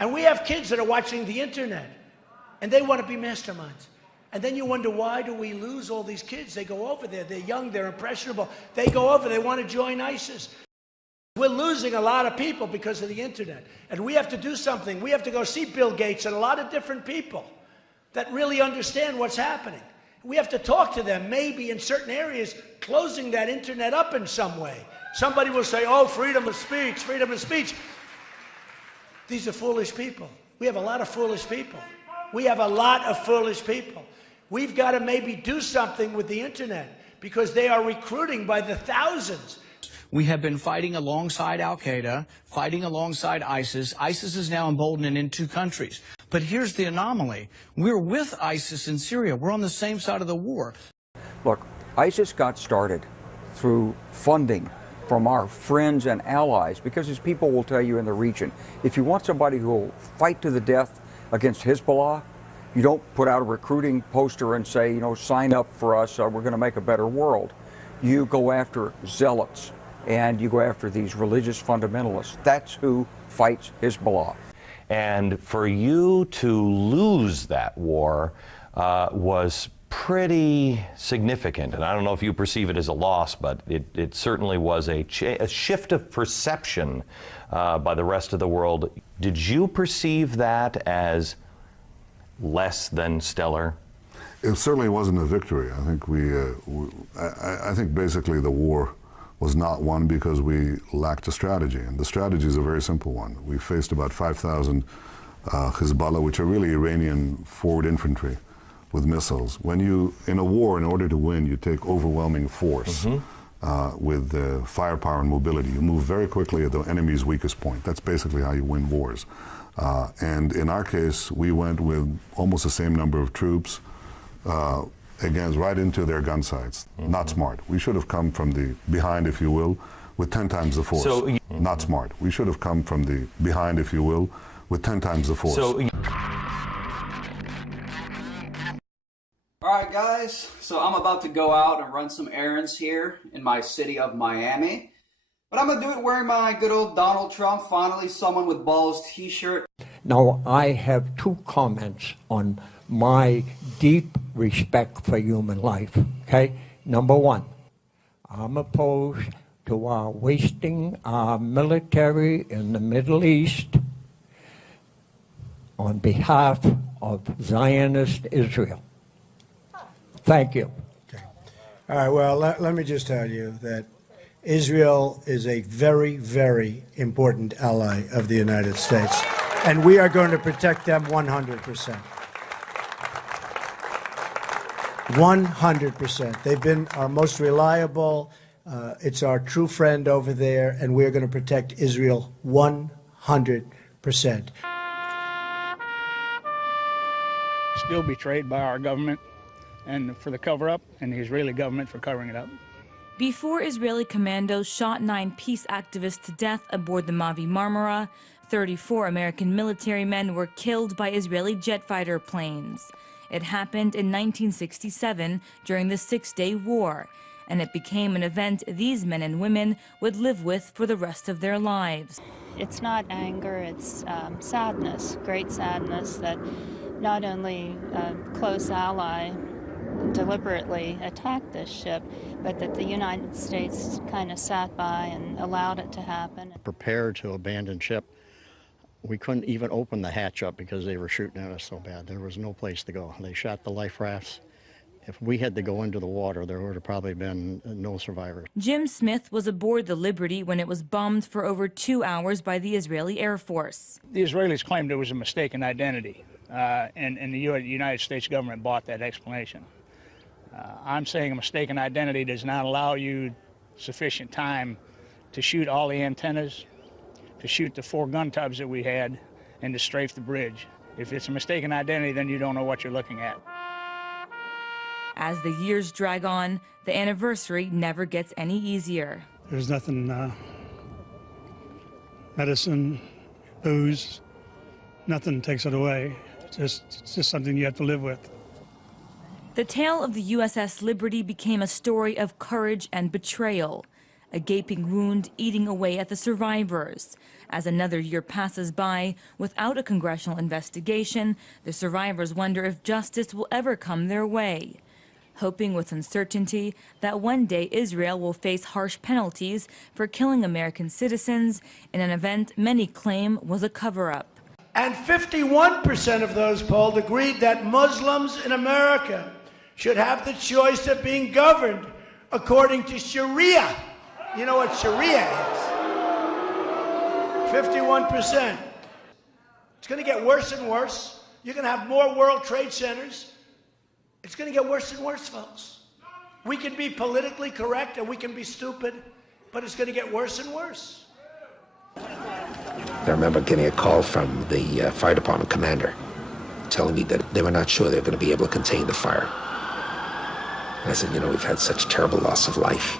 And we have kids that are watching the internet, and they want to be masterminds. And then you wonder, why do we lose all these kids? They go over there, they're young, they're impressionable. They go over, they want to join ISIS. We're losing a lot of people because of the internet. And we have to do something. We have to go see Bill Gates and a lot of different people that really understand what's happening. We have to talk to them, maybe in certain areas, closing that internet up in some way. Somebody will say, oh, freedom of speech, freedom of speech. These are foolish people. We have a lot of foolish people. We have a lot of foolish people. We've got to maybe do something with the internet because they are recruiting by the thousands. We have been fighting alongside al-Qaeda, fighting alongside ISIS. ISIS is now emboldened in 2 countries. But here's the anomaly. We're with ISIS in Syria. We're on the same side of the war. Look, ISIS got started through funding from our friends and allies, because as people will tell you in the region, if you want somebody who will fight to the death against Hezbollah, you don't put out a recruiting poster and say, you know, sign up for us, we're going to make a better world. You go after zealots, and you go after these religious fundamentalists. That's who fights Hezbollah. And for you to lose that war was pretty significant. And I don't know if you perceive it as a loss, but it certainly was a shift of perception by the rest of the world. Did you perceive that as less than stellar? It certainly wasn't a victory. I think I think basically the war was not won because we lacked a strategy, and the strategy is a very simple one. We faced about 5,000 Hezbollah, which are really Iranian forward infantry with missiles. When you, in a war, in order to win, you take overwhelming force with firepower and mobility. You move very quickly at the enemy's weakest point. That's basically how you win wars. And in our case, we went with almost the same number of troops, again, right into their gun sights. Not smart. We should have come from the behind, if you will, with 10 times the force. Not smart. We should have come from the behind, if you will, with 10 times the force. Alright guys, so I'm about to go out and run some errands here in my city of Miami. But I'm going to do it wearing my good old Donald Trump, finally someone with balls t-shirt. Now, I have 2 comments on my deep respect for human life, okay? Number 1, I'm opposed to our wasting our military in the Middle East on behalf of Zionist Israel. Thank you. Okay. All right, well, let me just tell you that Israel is a very, very important ally of the United States, and we are going to protect them 100%. 100%. They've been our most reliable. It's our true friend over there, and we're going to protect Israel 100%. Still betrayed by our government and for the cover-up, and the Israeli government for covering it up. Before Israeli commandos shot 9 peace activists to death aboard the Mavi Marmara, 34 American military men were killed by Israeli jet fighter planes. It happened in 1967 during the Six-Day War, and it became an event these men and women would live with for the rest of their lives. It's not anger, it's sadness, great sadness that not only a close ally deliberately attacked this ship, but that the United States kind of sat by and allowed it to happen. Prepared to abandon ship. We couldn't even open the hatch up because they were shooting at us so bad. There was no place to go. They shot the life rafts. If we had to go into the water, there would have probably been no survivors. Jim Smith was aboard the Liberty when it was bombed for over 2 hours by the Israeli Air Force. The Israelis claimed it was a mistaken identity, and the United States government bought that explanation. I'm saying a mistaken identity does not allow you sufficient time to shoot all the antennas, to shoot the 4 gun tubs that we had, and to strafe the bridge. If it's a mistaken identity, then you don't know what you're looking at. As the years drag on, the anniversary never gets any easier. There's nothing, medicine, booze, nothing takes it away. It's just something you have to live with. The tale of the USS Liberty became a story of courage and betrayal, a gaping wound eating away at the survivors. As another year passes by without a congressional investigation, the survivors wonder if justice will ever come their way, hoping with uncertainty that one day Israel will face harsh penalties for killing American citizens in an event many claim was a cover-up. And 51% of those polled agreed that Muslims in America should have the choice of being governed according to Sharia. You know what Sharia is? 51%. It's going to get worse and worse. You're going to have more World Trade Centers. It's going to get worse and worse, folks. We can be politically correct and we can be stupid, but it's going to get worse and worse. I remember getting a call from the fire department commander telling me that they were not sure they were going to be able to contain the fire. And I said, you know, we've had such terrible loss of life.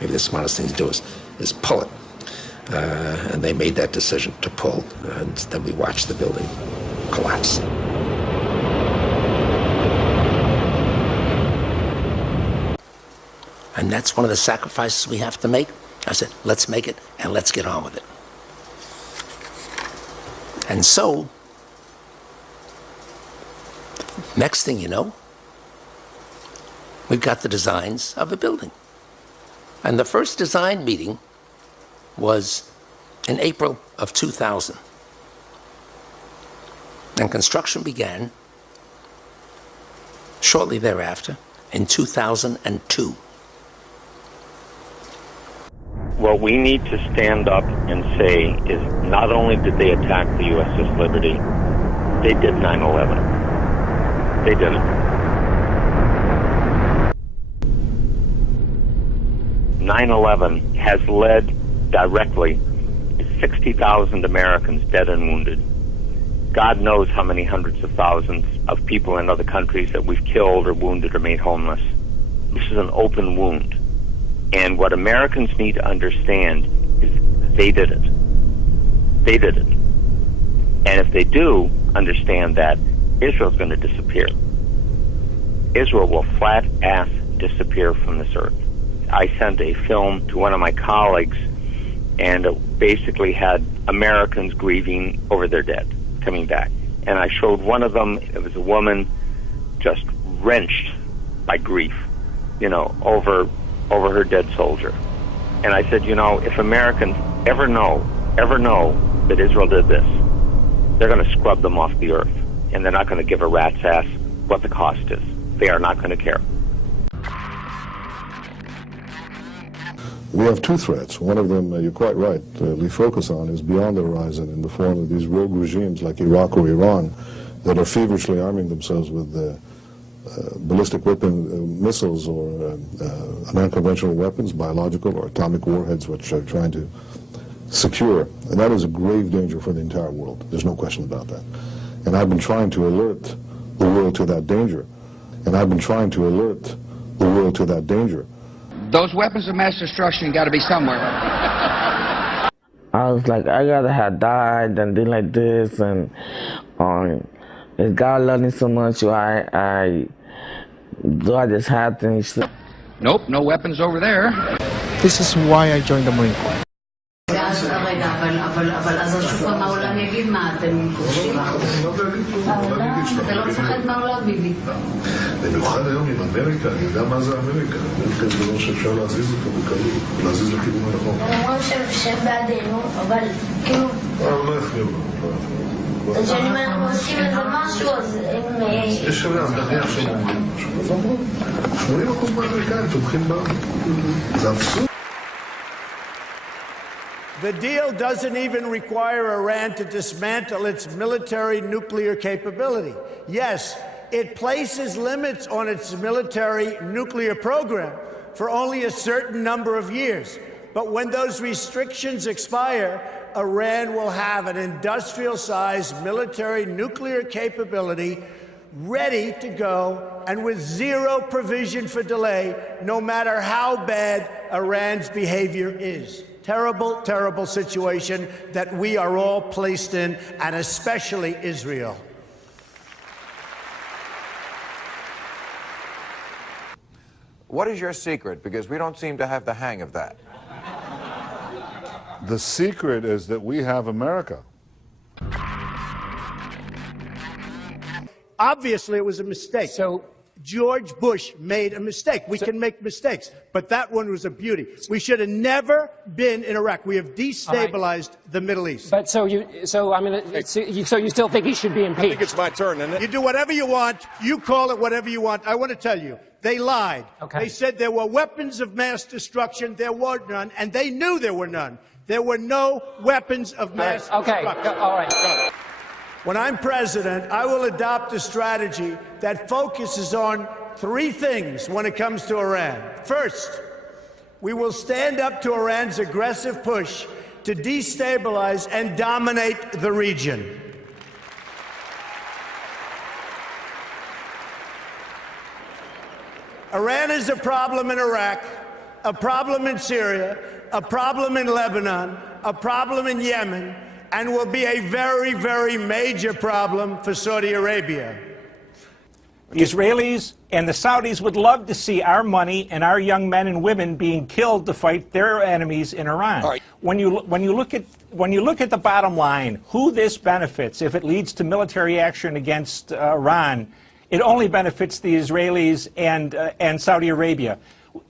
Maybe the smartest thing to do is pull it. And they made that decision to pull, and then we watched the building collapse. And that's one of the sacrifices we have to make. I said, let's make it and let's get on with it. And so, next thing you know, we've got the designs of the building. And the first design meeting was in April of 2000. And construction began shortly thereafter in 2002. What we need to stand up and say is not only did they attack the USS Liberty, they did 9/11. They did it. 9/11 has led directly to 60,000 Americans dead and wounded. God knows how many hundreds of thousands of people in other countries that we've killed or wounded or made homeless. This is an open wound. And what Americans need to understand is they did it. They did it. And if they do understand that, Israel's going to disappear. Israel will flat-ass disappear from this earth. I sent a film to one of my colleagues, and it basically had Americans grieving over their dead, coming back. And I showed one of them, it was a woman just wrenched by grief, you know, over her dead soldier. And I said, you know, if Americans ever know that Israel did this, they're going to scrub them off the earth. And they're not going to give a rat's ass what the cost is. They are not going to care. We have two threats. One of them, you're quite right, we focus on is beyond the horizon in the form of these rogue regimes like Iraq or Iran that are feverishly arming themselves with ballistic weapon missiles or unconventional weapons, biological or atomic warheads, which are trying to secure. And that is a grave danger for the entire world. There's no question about that. And I've been trying to alert the world to that danger. Those weapons of mass destruction got to be somewhere. I was like, I gotta have died and did like this, and if God loved me so much, I just had things. Nope, no weapons over there. This is why I joined the Marine Corps. במיוחד היום עם אמריקה, אני יודע מה זה אמריקה. אין כזה דבר שאפשר להזיז אותו בקלות, להזיז לכיוון הנכון. הם אומרים שהם בעדינו, אבל כאילו... לא יכולים לו. אז שאני אנחנו עושים איזה משהו, אז הם... יש אז נניח שהם אומרים משהו. אז אמרו, 80% מהאמריקאים תומכים בנו. זה אבסורד. The deal doesn't even require Iran to dismantle its military nuclear capability. Yes, it places limits on its military nuclear program for only a certain number of years. But when those restrictions expire, Iran will have an industrial-sized military nuclear capability ready to go and with zero provision for delay, no matter how bad Iran's behavior is. Terrible, terrible situation that we are all placed in, and especially Israel. What is your secret? Because we don't seem to have the hang of that. The secret is that we have America. Obviously, it was a mistake. So George Bush made a mistake. We can make mistakes, but that one was a beauty. We should have never been in Iraq. We have destabilized the Middle East. But so you still think he should be impeached? I think it's my turn, isn't it? You do whatever you want. You call it whatever you want. I want to tell you, they lied. Okay. They said there were weapons of mass destruction. There were none, and they knew there were none. There were no weapons of mass destruction. All right. When I'm president, I will adopt a strategy that focuses on three things when it comes to Iran. First, we will stand up to Iran's aggressive push to destabilize and dominate the region. Iran is a problem in Iraq, a problem in Syria, a problem in Lebanon, a problem in Yemen, and will be a very, very major problem for Saudi Arabia. The Israelis and the Saudis would love to see our money and our young men and women being killed to fight their enemies in Iran. All right. When you look at the bottom line, who this benefits if it leads to military action against Iran, it only benefits the Israelis and Saudi Arabia.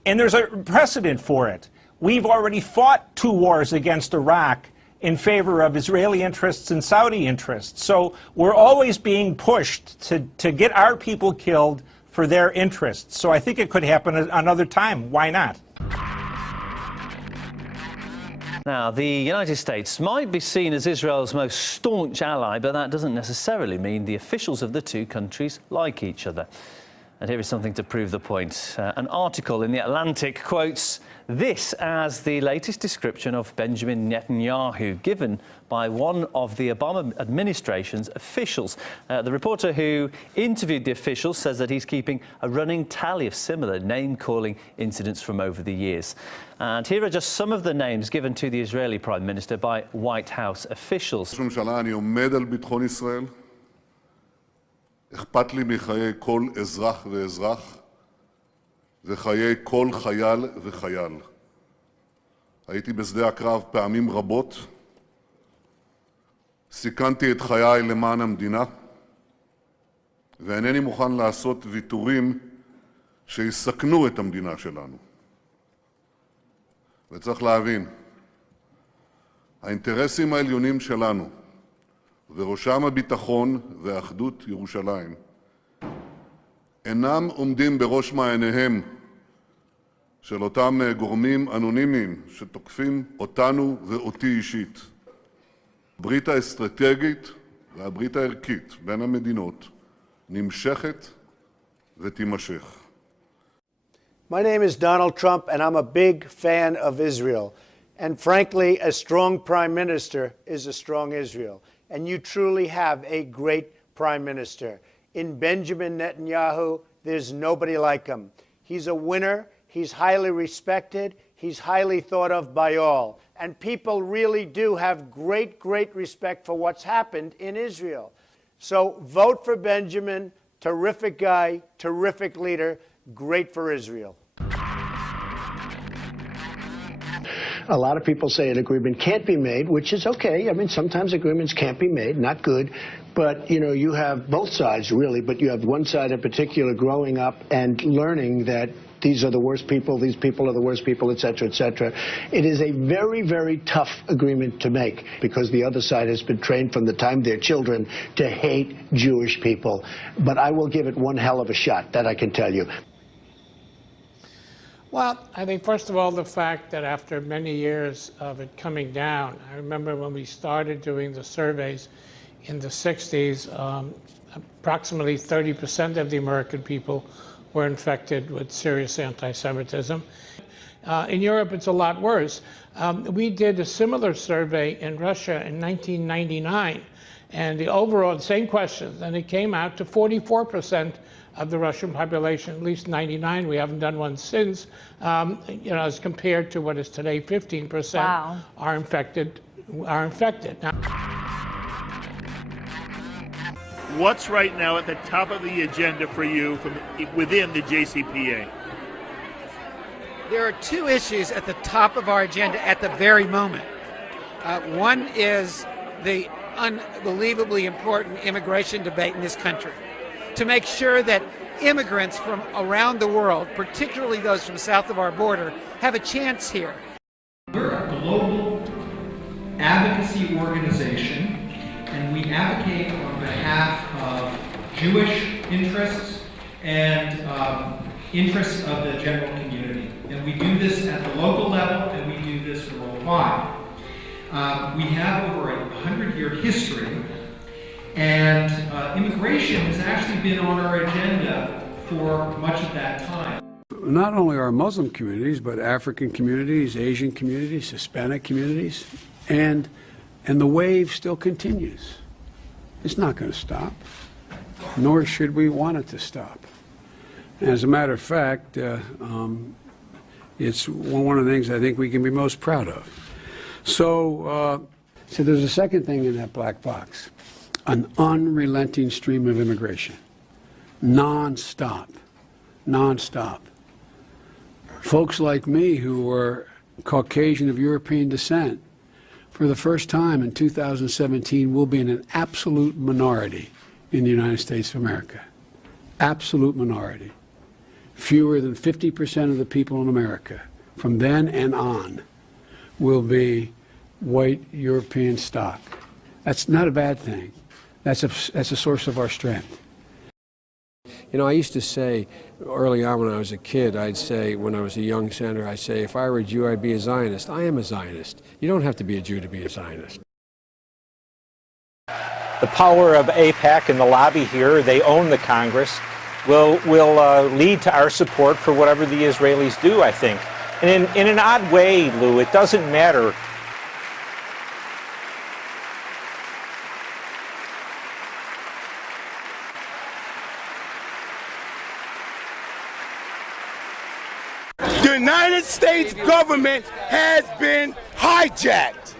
And there's a precedent for it. We've already fought 2 wars against Iraq in favor of Israeli interests and Saudi interests. So we're always being pushed to get our people killed for their interests. So I think it could happen another time. Why not? Now, the United States might be seen as Israel's most staunch ally, but that doesn't necessarily mean the officials of the two countries like each other. And here is something to prove the point. An article in The Atlantic quotes this as the latest description of Benjamin Netanyahu given by one of the Obama administration's officials. The reporter who interviewed the official says that he's keeping a running tally of similar name-calling incidents from over the years. And here are just some of the names given to the Israeli Prime Minister by White House officials. אכפת לי מחיי כל אזרח ואזרח וחיי כל חייל וחייל. הייתי בשדה הקרב פעמים רבות, סיכנתי את חיי למען המדינה, ואינני מוכן לעשות ויתורים שיסכנו את המדינה שלנו. וצריך להבין, האינטרסים העליונים שלנו, וראשם הביטחון ואחדות ירושלים, אינם עומדים בראש מעייניהם של אותם גורמים אנונימיים שתוקפים אותנו ואותי אישית. הברית האסטרטגית והברית הערכית בין המדינות נמשכת ותימשך. My name is Donald Trump, and I'm a big fan of Israel. And frankly, a strong prime minister is a strong Israel. And you truly have a great prime minister. In Benjamin Netanyahu, there's nobody like him. He's a winner. He's highly respected. He's highly thought of by all. And people really do have great, great respect for what's happened in Israel. So vote for Benjamin. Terrific guy, terrific leader, great for Israel. A lot of people say an agreement can't be made, which is okay. I mean, sometimes agreements can't be made, not good. But, you know, you have both sides, really, but you have one side in particular growing up and learning that these are the worst people, these people are the worst people, et cetera, et cetera. It is a very, very tough agreement to make because the other side has been trained from the time they're children to hate Jewish people. But I will give it one hell of a shot, that I can tell you. Well, I think, first of all, the fact that after many years of it coming down, I remember when we started doing the surveys in the 60s, approximately 30% of the American people were infected with serious anti-Semitism. In Europe, it's a lot worse. We did a similar survey in Russia in 1999, and the overall, same questions, and it came out to 44% of the Russian population, at least 99. We haven't done one since. You know, as compared to what is today 15% are infected. Now, what's right now at the top of the agenda for you from within the JCPA? There are two issues at the top of our agenda at the very moment. One is the unbelievably important immigration debate in this country, to make sure that immigrants from around the world, particularly those from south of our border, have a chance here. We're a global advocacy organization, and we advocate on behalf of Jewish interests and interests of the general community. And we do this at the local level, and we do this worldwide. We have over a 100-year history, and immigration has actually been on our agenda for much of that time. Not only our Muslim communities, but African communities, Asian communities, Hispanic communities, and the wave still continues. It's not going to stop, nor should we want it to stop. As a matter of fact, it's one of the things I think we can be most proud of. So there's a second thing in that black box, an unrelenting stream of immigration, non-stop. Folks like me who were Caucasian of European descent, for the first time in 2017, will be in an absolute minority in the United States of America. Absolute minority. Fewer than 50% of the people in America from then and on will be white European stock. That's not a bad thing. That's a source of our strength. You know, I used to say early on when I was a kid, I'd say, when I was a young senator, I'd say, if I were a Jew, I'd be a Zionist. I am a Zionist. You don't have to be a Jew to be a Zionist. The power of AIPAC and the lobby here, they own the Congress, will lead to our support for whatever the Israelis do, I think. And in an odd way, Lou, it doesn't matter. The United States government has been hijacked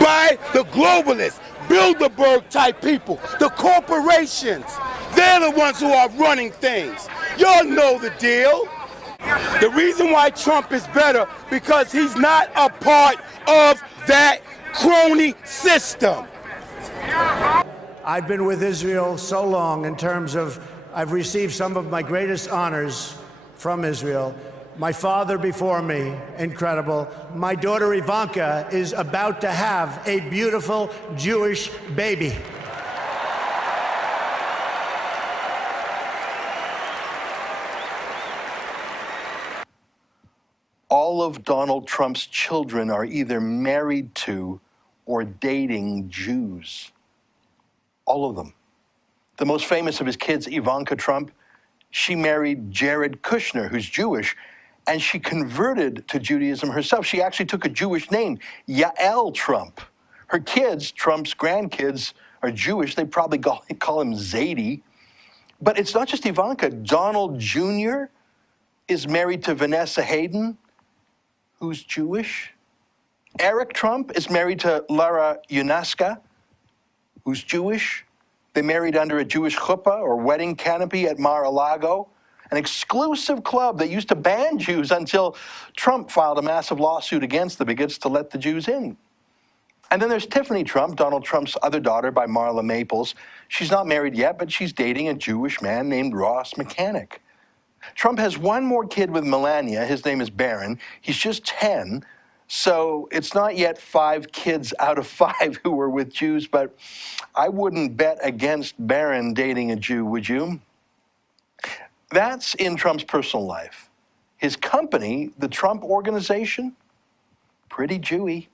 by the globalists, Bilderberg-type people, the corporations. They're the ones who are running things. Y'all know the deal. The reason why Trump is better, because he's not a part of that crony system. I've been with Israel so long in terms of I've received some of my greatest honors from Israel. My father before me, incredible. My daughter Ivanka is about to have a beautiful Jewish baby. All of Donald Trump's children are either married to or dating Jews. All of them. The most famous of his kids, Ivanka Trump, she married Jared Kushner, who's Jewish, and she converted to Judaism herself. She actually took a Jewish name, Yael Trump. Her kids, Trump's grandkids, are Jewish. They probably call him Zadie. But it's not just Ivanka. Donald Jr. is married to Vanessa Hayden, who's Jewish. Eric Trump is married to Lara Yunaska, who's Jewish. They married under a Jewish chuppah or wedding canopy at Mar-a-Lago, an exclusive club that used to ban Jews until Trump filed a massive lawsuit against the bigots to let the Jews in. And then there's Tiffany Trump, Donald Trump's other daughter by Marla Maples. She's not married yet, but she's dating a Jewish man named Ross Mechanic. Trump has one more kid with Melania. His name is Barron. He's just 10. So it's not yet 5 kids out of 5 who were with Jews, but I wouldn't bet against Barron dating a Jew, would you? That's in Trump's personal life. His company, the Trump Organization, pretty Jewy.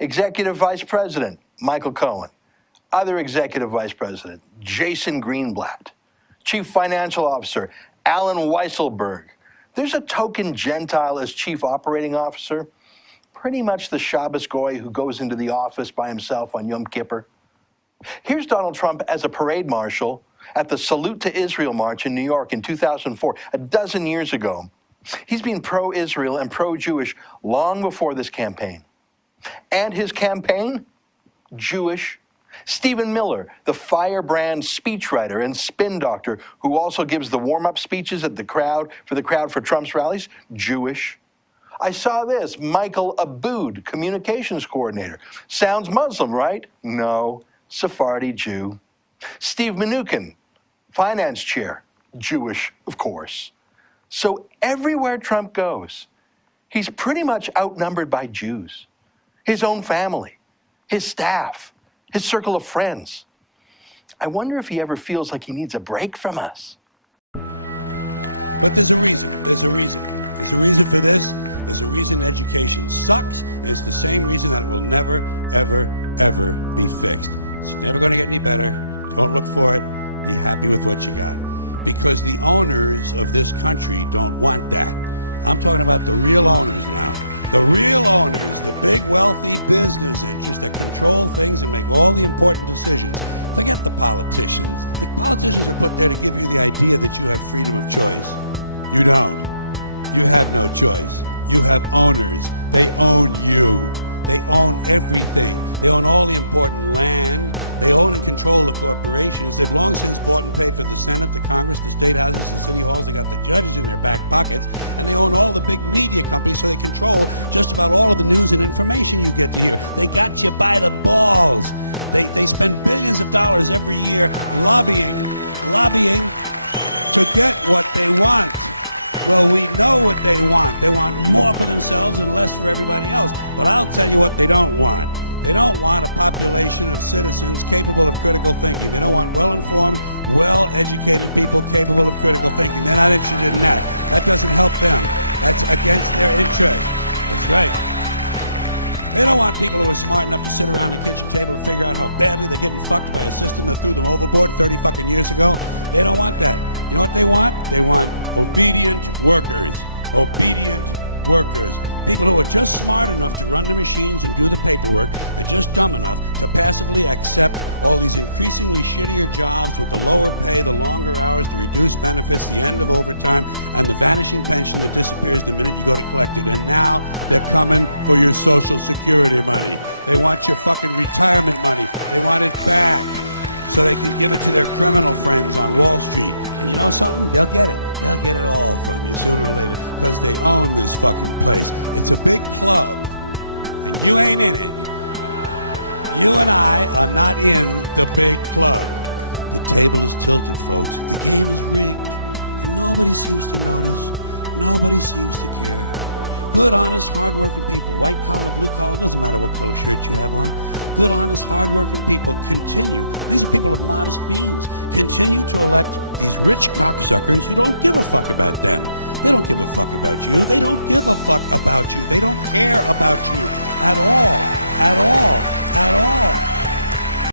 Executive Vice President, Michael Cohen. Other Executive Vice President, Jason Greenblatt. Chief Financial Officer, Alan Weisselberg. There's a token Gentile as Chief Operating Officer. Pretty much the Shabbos Goy who goes into the office by himself on Yom Kippur. Here's Donald Trump as a parade marshal at the Salute to Israel March in New York in 2004, a dozen years ago. He's been pro-Israel and pro-Jewish long before this campaign. And his campaign? Jewish. Stephen Miller, the firebrand speechwriter and spin doctor who also gives the warm-up speeches at the crowd for Trump's rallies? Jewish. I saw this, Michael Aboud, communications coordinator. Sounds Muslim, right? No, Sephardi Jew. Steve Mnuchin, finance chair, Jewish, of course. So everywhere Trump goes, he's pretty much outnumbered by Jews. His own family, his staff, his circle of friends. I wonder if he ever feels like he needs a break from us.